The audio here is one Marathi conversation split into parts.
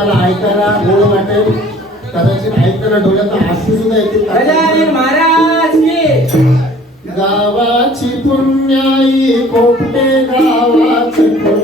तुम्हाला ऐकायला गोड वाटेल. कदाचित ऐकताना डोळ्यात आसू सुद्धा येतील. गावाची पुण्याई कोपटे गावाची पुण्या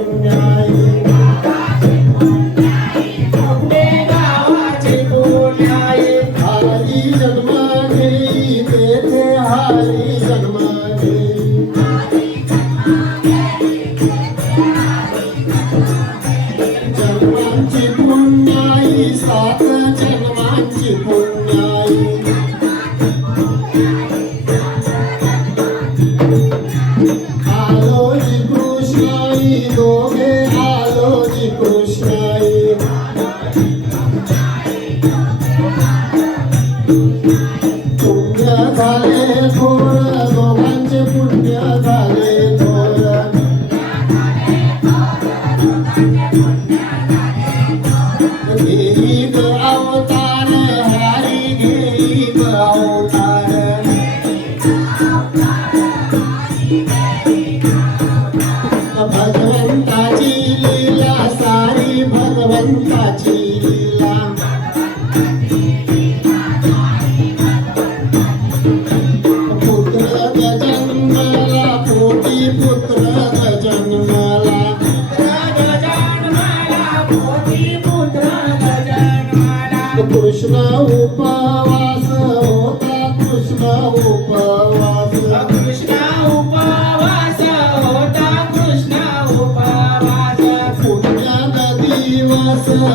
कृष्ण उपवास होता कृष्ण उपवास. कृष्ण उपवास होता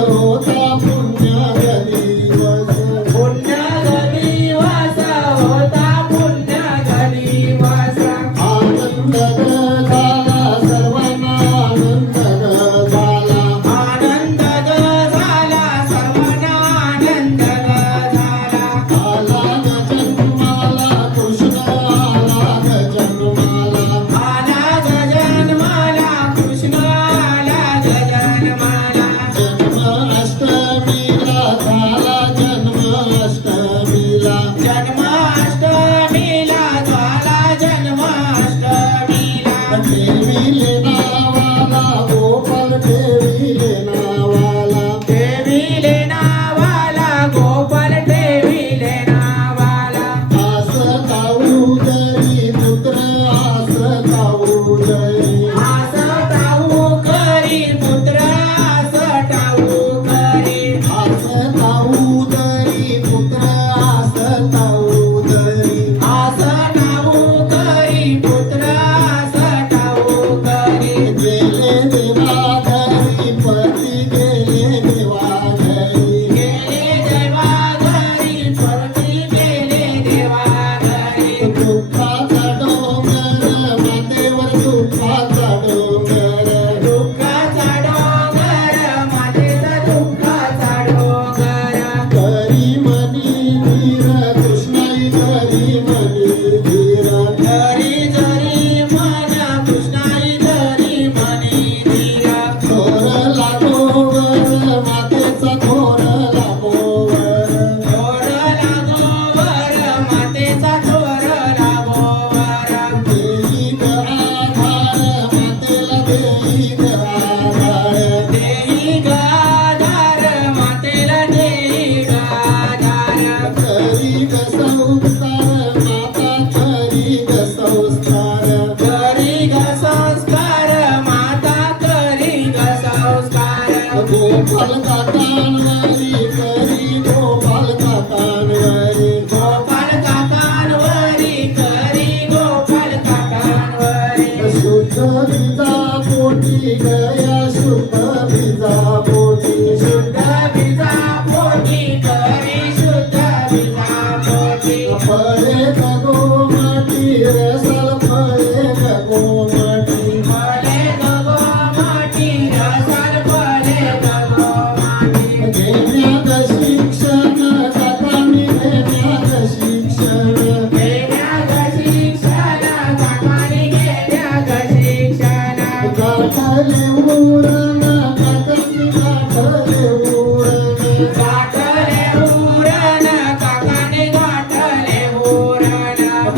होता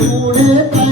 Thank you.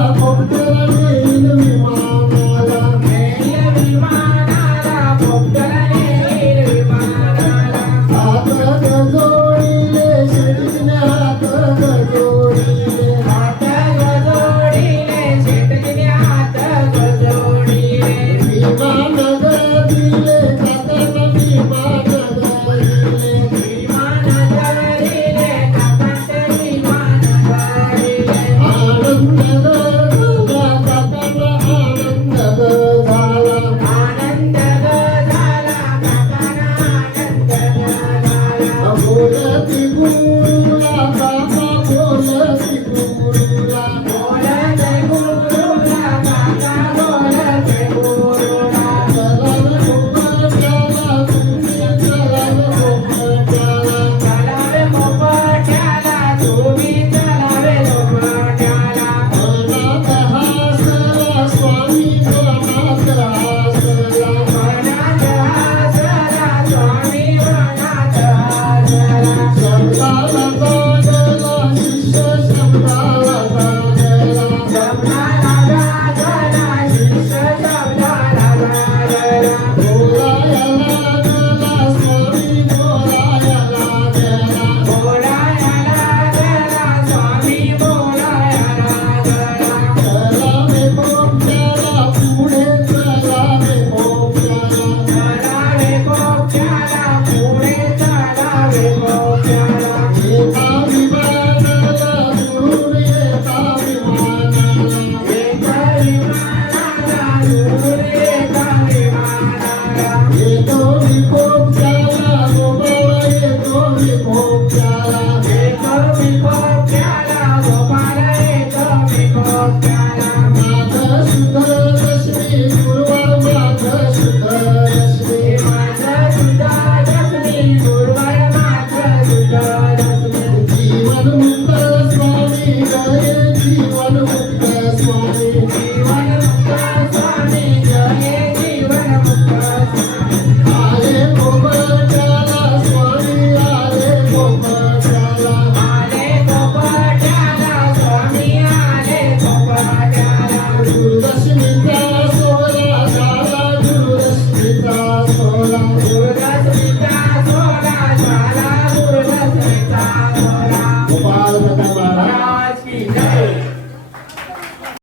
I'm